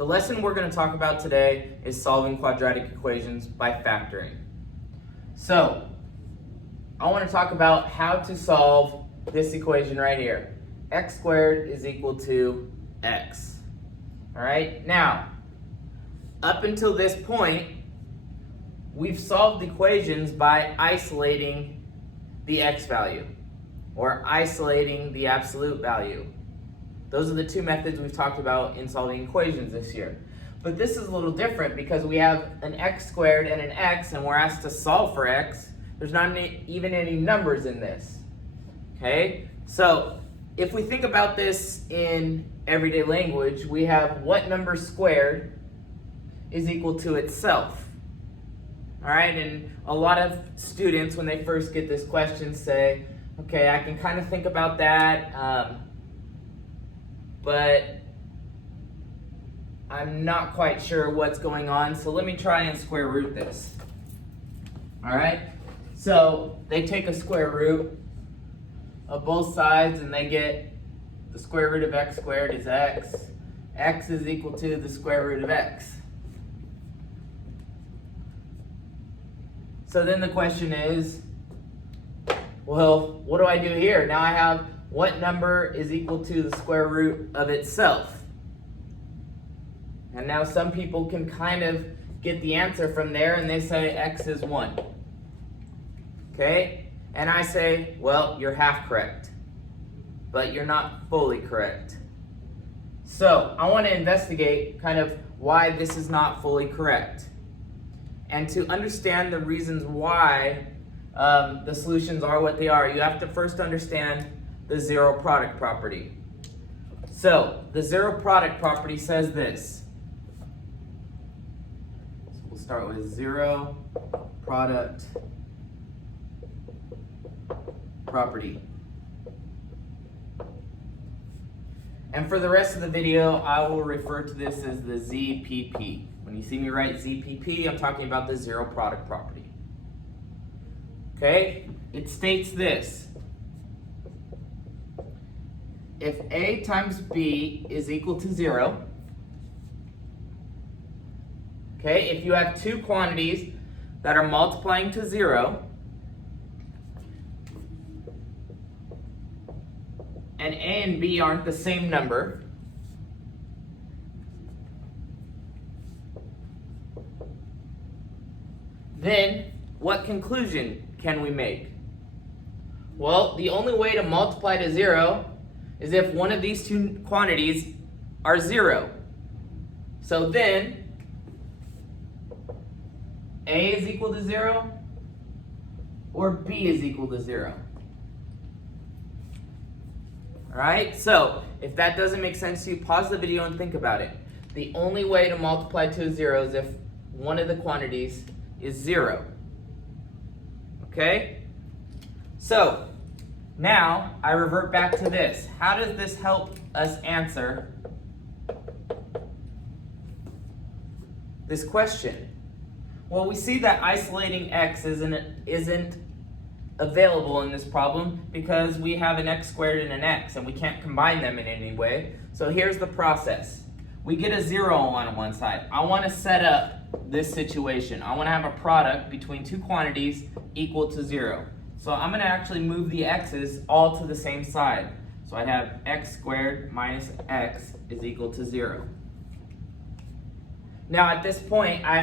The lesson we're going to talk about today is solving quadratic equations by factoring. So, I want to talk about how to solve this equation right here. X squared is equal to x. Alright, now, up until this point, we've solved equations by isolating the x value, or isolating the absolute value. Those are the two methods we've talked about in solving equations this year. But this is a little different because we have an x squared and an x, and we're asked to solve for x. There's not even any numbers in this. Okay? So, if we think about this in everyday language, we have what number squared is equal to itself. Alright, and a lot of students, when they first get this question, say, okay, I can kind of think about that, but I'm not quite sure what's going on, so let me try and square root this. Alright, so they take a square root of both sides and they get the square root of x squared is x. X is equal to the square root of x. So then the question is, well, what do I do here? Now I have what number is equal to the square root of itself? And now some people can kind of get the answer from there and they say x is 1. Okay? And I say, well, you're half correct, but you're not fully correct. So I want to investigate kind of why this is not fully correct. And to understand the reasons why the solutions are what they are, you have to first understand the zero product property. So the zero product property says this. So we'll start with zero product property. And for the rest of the video, I will refer to this as the ZPP. When you see me write ZPP, I'm talking about the zero product property. Okay? It states this. If A times B is equal to 0, okay, if you have two quantities that are multiplying to 0, and A and B aren't the same number, then what conclusion can we make? Well, the only way to multiply to 0 is if one of these two quantities are 0. So then, A is equal to 0, or B is equal to 0. Alright, so if that doesn't make sense to you, pause the video and think about it. The only way to multiply to a 0 is if one of the quantities is 0. Okay? So, now I revert back to this. How does this help us answer this question? Well, we see that isolating x isn't available in this problem because we have an x squared and an x and we can't combine them in any way. So here's the process. We get a 0 on one side. I want to set up this situation. I want to have a product between two quantities equal to 0. So I'm going to actually move the x's all to the same side. So I'd have x squared minus x is equal to 0. Now at this point, I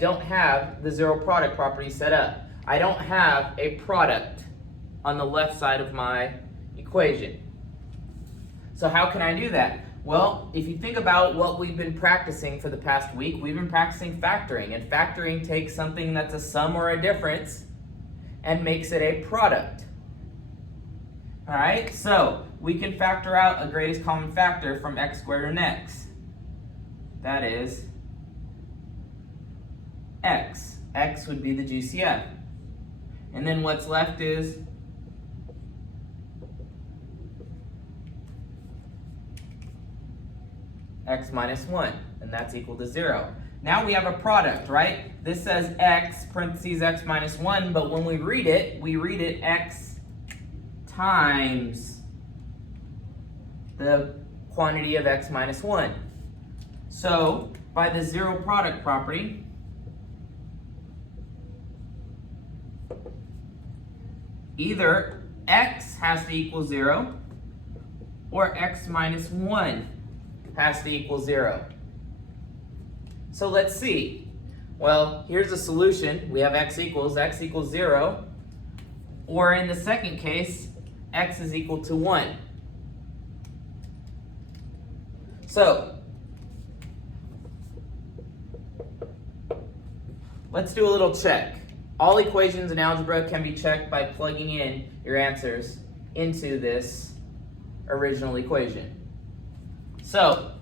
don't have the zero product property set up. I don't have a product on the left side of my equation. So how can I do that? Well, if you think about what we've been practicing for the past week, we've been practicing factoring. And factoring takes something that's a sum or a difference and makes it a product. Alright, so we can factor out a greatest common factor from x squared and x. That is x. X would be the GCF. And then what's left is x minus 1, and that's equal to 0. Now we have a product, right? This says x, parentheses x minus 1, but when we read it x times the quantity of x minus 1. So by the zero product property, either x has to equal 0 or x minus 1 has to equal 0. So let's see. Well, here's a solution. We have x equals 0, or in the second case, x is equal to 1. So let's do a little check. All equations in algebra can be checked by plugging in your answers into this original equation. So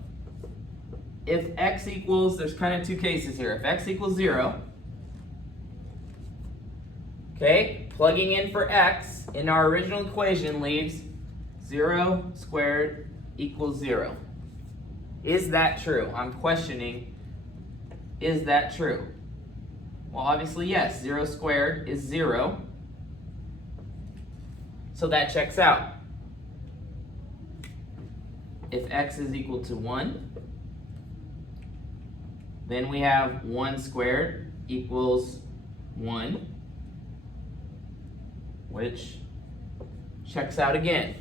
if x equals, there's kind of two cases here. If x equals 0, okay, plugging in for x in our original equation leaves 0 squared equals 0. Is that true? I'm questioning, is that true? Well, obviously, yes. 0 squared is 0. So that checks out. If x is equal to 1, then we have 1 squared equals 1, which checks out again.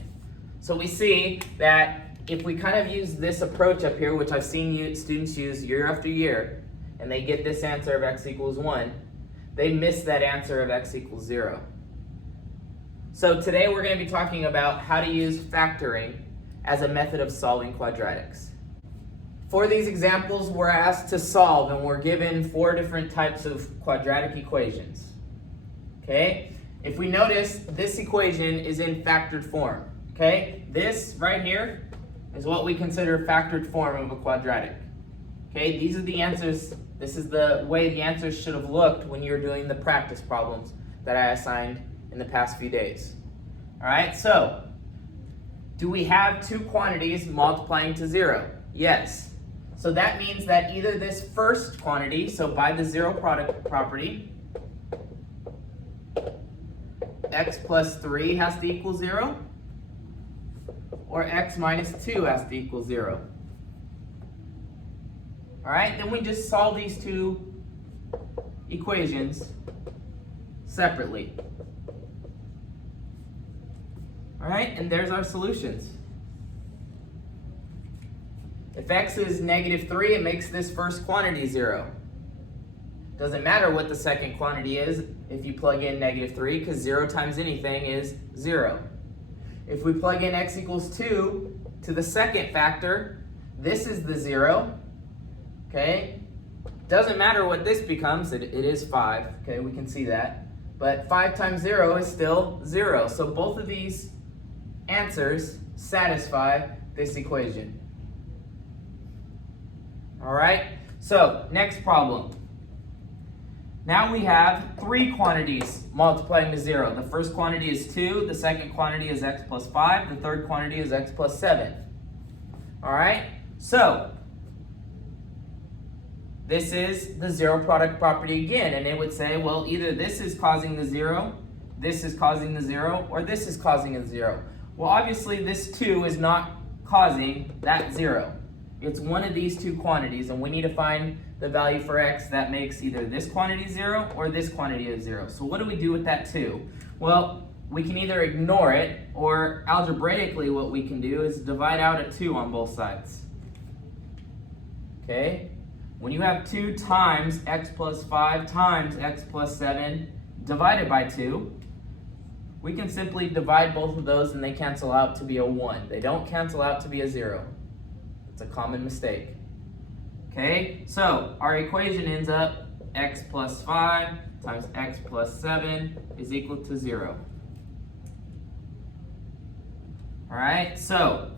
So we see that if we kind of use this approach up here, which I've seen students use year after year, and they get this answer of x equals 1, they miss that answer of x equals 0. So today we're going to be talking about how to use factoring as a method of solving quadratics. For these examples, we're asked to solve, and we're given 4 different types of quadratic equations. Okay? If we notice, this equation is in factored form. Okay? This right here is what we consider factored form of a quadratic. Okay? These are the answers. This is the way the answers should have looked when you were doing the practice problems that I assigned in the past few days. All right? So, do we have two quantities multiplying to 0? Yes. So that means that either this first quantity, so by the zero product property, x plus 3 has to equal 0, or x minus 2 has to equal 0. All right, then we just solve these two equations separately. All right, and there's our solutions. If x is negative 3, it makes this first quantity 0. Doesn't matter what the second quantity is if you plug in negative 3, because 0 times anything is 0. If we plug in x equals 2 to the second factor, this is the 0. Okay? Doesn't matter what this becomes, it is 5. Okay, we can see that. But 5 times 0 is still 0. So both of these answers satisfy this equation. All right, so next problem. Now we have 3 quantities multiplying to 0. The first quantity is 2, the second quantity is x plus 5, the third quantity is x plus 7. All right, so this is the zero product property again, and it would say, well, either this is causing the 0, this is causing the 0, or this is causing a 0. Well, obviously this 2 is not causing that 0. It's one of these two quantities, and we need to find the value for x that makes either this quantity 0 or this quantity of 0. So what do we do with that 2? Well, we can either ignore it, or algebraically what we can do is divide out a 2 on both sides. Okay? When you have 2 times x plus 5 times x plus 7 divided by 2, we can simply divide both of those and they cancel out to be a 1. They don't cancel out to be a 0. It's a common mistake. Okay, so our equation ends up x plus 5 times x plus 7 is equal to 0. All right, so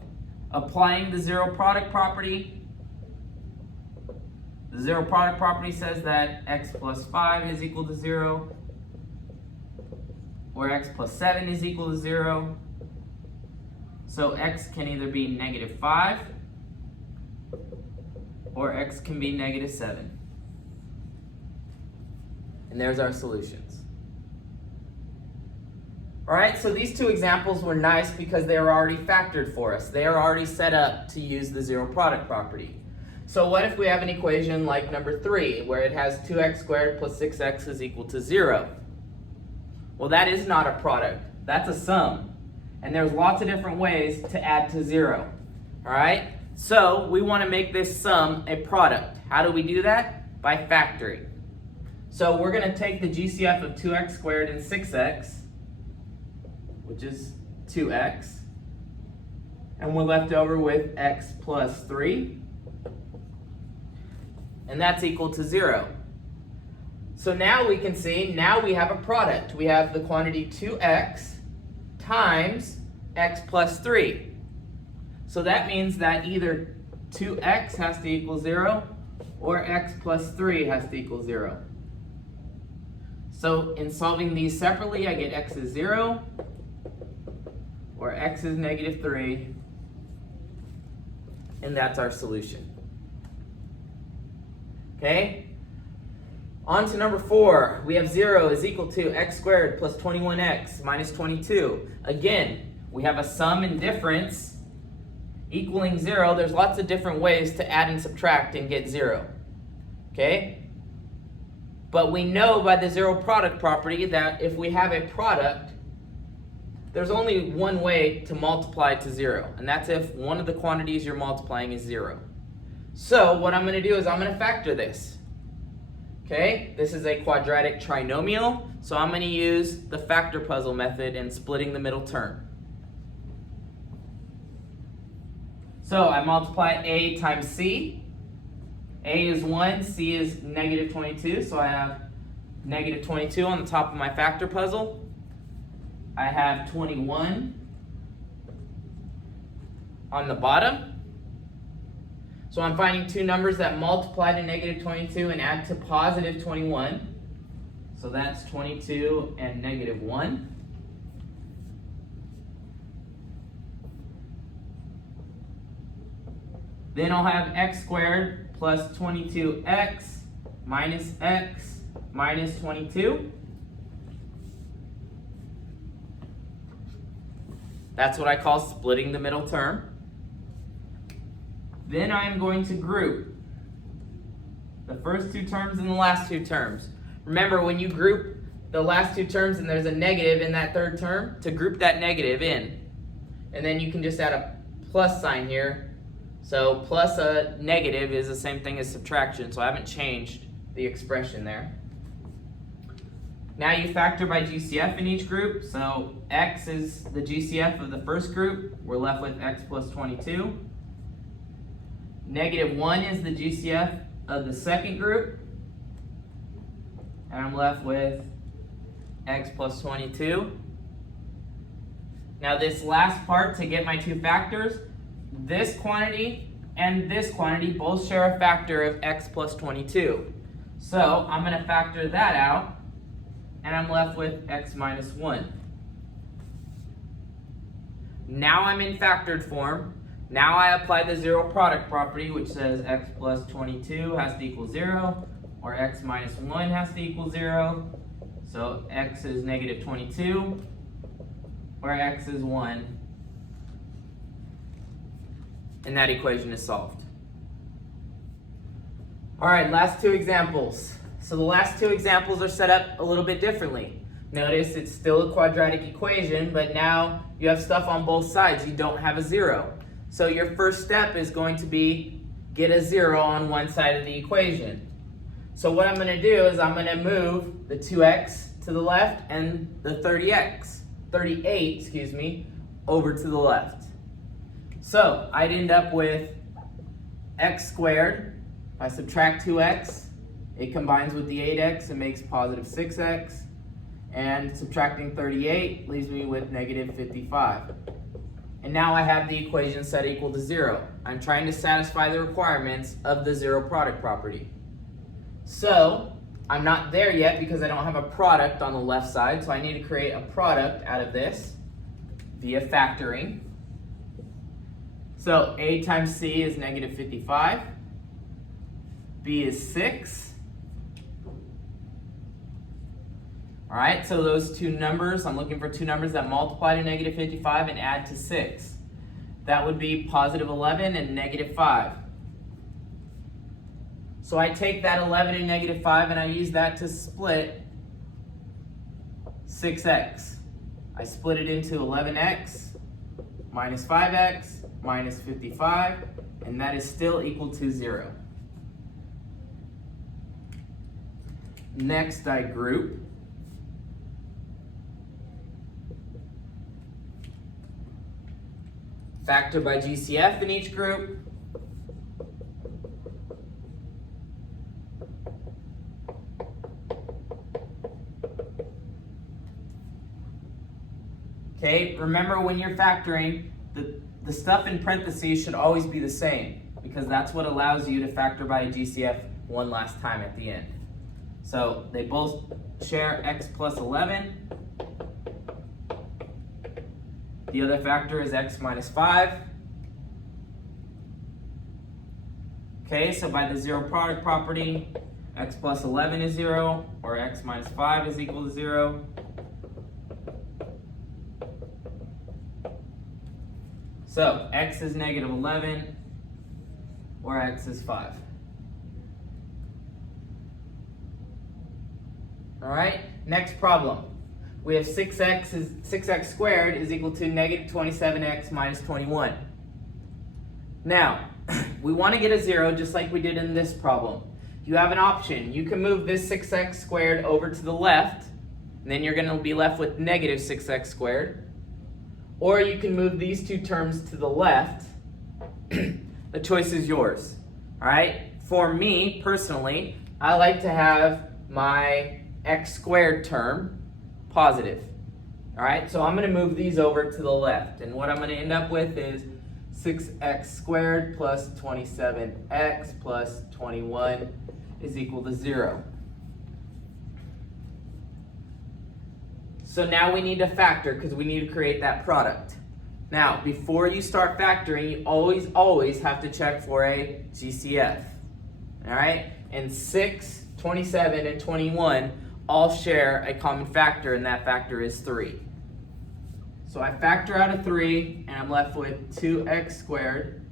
applying the zero product property, the zero product property says that x plus 5 is equal to 0, or x plus 7 is equal to 0. So x can either be negative 5, or x can be negative 7. And there's our solutions. All right, so these two examples were nice because they were already factored for us. They are already set up to use the zero product property. So what if we have an equation like number 3, where it has 2x squared plus 6x is equal to 0? Well, that is not a product. That's a sum. And there's lots of different ways to add to 0. All right? So we want to make this sum a product. How do we do that? By factoring. So we're going to take the GCF of 2x squared and 6x, which is 2x, and we're left over with x plus 3, and that's equal to 0. So now we can see, now we have a product. We have the quantity 2x times x plus 3. So that means that either 2x has to equal 0 or x plus 3 has to equal 0. So in solving these separately, I get x is 0 or x is negative 3, and that's our solution. Okay? On to number 4. We have 0 is equal to x squared plus 21x minus 22. Again, we have a sum and difference equaling 0. There's lots of different ways to add and subtract and get 0. Okay? But we know by the zero product property that if we have a product, there's only one way to multiply to 0, and that's if one of the quantities you're multiplying is 0. So what I'm going to do is I'm going to factor this. Okay, this is a quadratic trinomial, so I'm going to use the factor puzzle method in splitting the middle term. So I multiply a times c. A is 1, c is negative 22, so I have negative 22 on the top of my factor puzzle. I have 21 on the bottom. So I'm finding two numbers that multiply to negative 22 and add to positive 21. So that's 22 and negative 1. Then I'll have x squared plus 22x minus x minus 22. That's what I call splitting the middle term. Then I'm going to group the first two terms and the last two terms. Remember, when you group the last two terms and there's a negative in that third term, to group that negative in. And then you can just add a plus sign here. So plus a negative is the same thing as subtraction, so I haven't changed the expression there. Now you factor by GCF in each group. So x is the GCF of the first group. We're left with x plus 22. Negative 1 is the GCF of the second group. And I'm left with x plus 22. Now this last part, to get my two factors, this quantity and this quantity both share a factor of x plus 22. So I'm going to factor that out, and I'm left with x minus 1. Now I'm in factored form. Now I apply the zero product property, which says x plus 22 has to equal 0, or x minus 1 has to equal 0. So x is negative 22, or x is 1. And that equation is solved. All right, last two examples. So the last two examples are set up a little bit differently. Notice it's still a quadratic equation, but now you have stuff on both sides. You don't have a 0. So your first step is going to be get a 0 on one side of the equation. So what I'm going to do is I'm going to move the 2x to the left and the 38, over to the left. So I'd end up with x squared. If I subtract 2x, it combines with the 8x and makes positive 6x. And subtracting 38 leaves me with negative 55. And now I have the equation set equal to 0. I'm trying to satisfy the requirements of the zero product property. So I'm not there yet because I don't have a product on the left side, so I need to create a product out of this via factoring. So a times c is negative 55. B is 6. All right, so those two numbers, I'm looking for two numbers that multiply to negative 55 and add to 6. That would be positive 11 and negative 5. So I take that 11 and negative 5 and I use that to split 6x. I split it into 11x minus 5x minus 55, and that is still equal to 0. Next, I group. Factor by GCF in each group. Okay, remember when you're factoring, the stuff in parentheses should always be the same, because that's what allows you to factor by a GCF one last time at the end. So they both share x plus 11. The other factor is x minus 5. Okay, so by the zero product property, x plus 11 is 0, or x minus 5 is equal to 0. So x is negative 11, or x is 5. All right, next problem. We have 6x squared is equal to negative 27x minus 21. Now, we want to get a 0 just like we did in this problem. You have an option. You can move this 6x squared over to the left, and then you're going to be left with negative 6x squared. Or you can move these two terms to the left. The choice is yours. All right? For me, personally, I like to have my x squared term positive. All right? So I'm going to move these over to the left. And what I'm going to end up with is 6x squared plus 27x plus 21 is equal to 0. So now we need to factor because we need to create that product. Now, before you start factoring, you always have to check for a GCF. All right? And 6, 27, and 21 all share a common factor, and that factor is 3. So I factor out a 3, and I'm left with 2x squared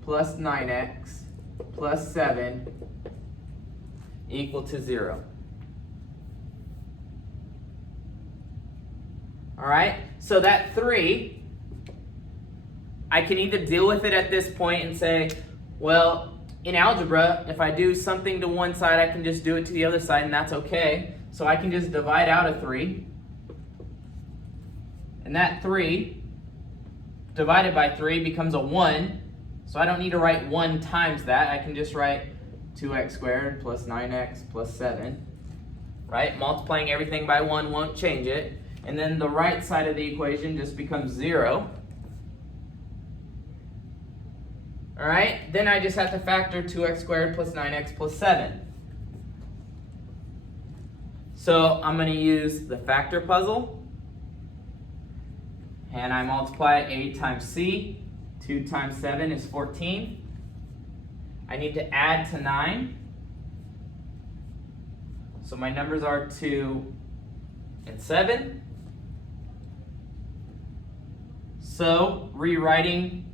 plus 9x plus 7 equal to 0. All right, so that 3, I can either deal with it at this point and say, well, in algebra, if I do something to one side, I can just do it to the other side, and that's okay. So I can just divide out a 3. And that 3 divided by 3 becomes a 1. So I don't need to write 1 times that. I can just write 2x squared plus 9x plus 7. Right? Multiplying everything by 1 won't change it. And then the right side of the equation just becomes 0. All right? Then I just have to factor 2x squared plus 9x plus 7. So I'm going to use the factor puzzle. And I multiply a times c. 2 times 7 is 14. I need to add to 9. So my numbers are 2 and 7. So rewriting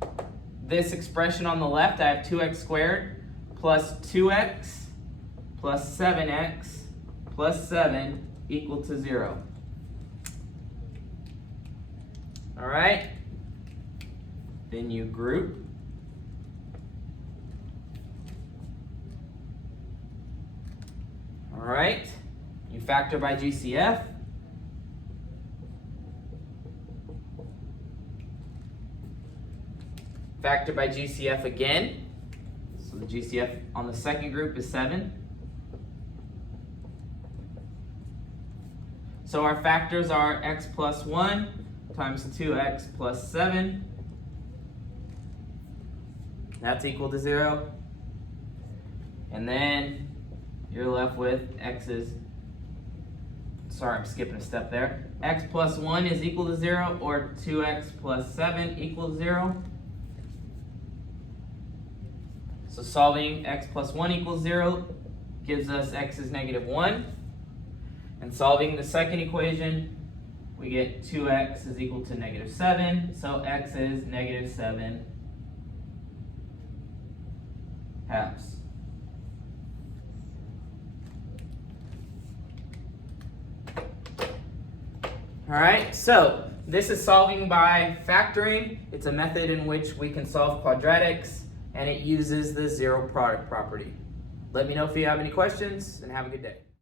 this expression on the left, I have 2x squared plus 2x plus 7x plus 7 equal to 0. All right? Then you group. All right? You factor by GCF. Factor by GCF again. So the GCF on the second group is 7. So our factors are x plus 1 times 2x plus 7. That's equal to 0. And then you're left with x's. Sorry, I'm skipping a step there. X plus 1 is equal to 0, or 2x plus 7 equals 0. So solving x plus 1 equals 0 gives us x is negative 1. And solving the second equation, we get 2x is equal to negative 7. So x is negative 7 halves. All right, so this is solving by factoring. It's a method in which we can solve quadratics, and it uses the zero product property. Let me know if you have any questions, and have a good day.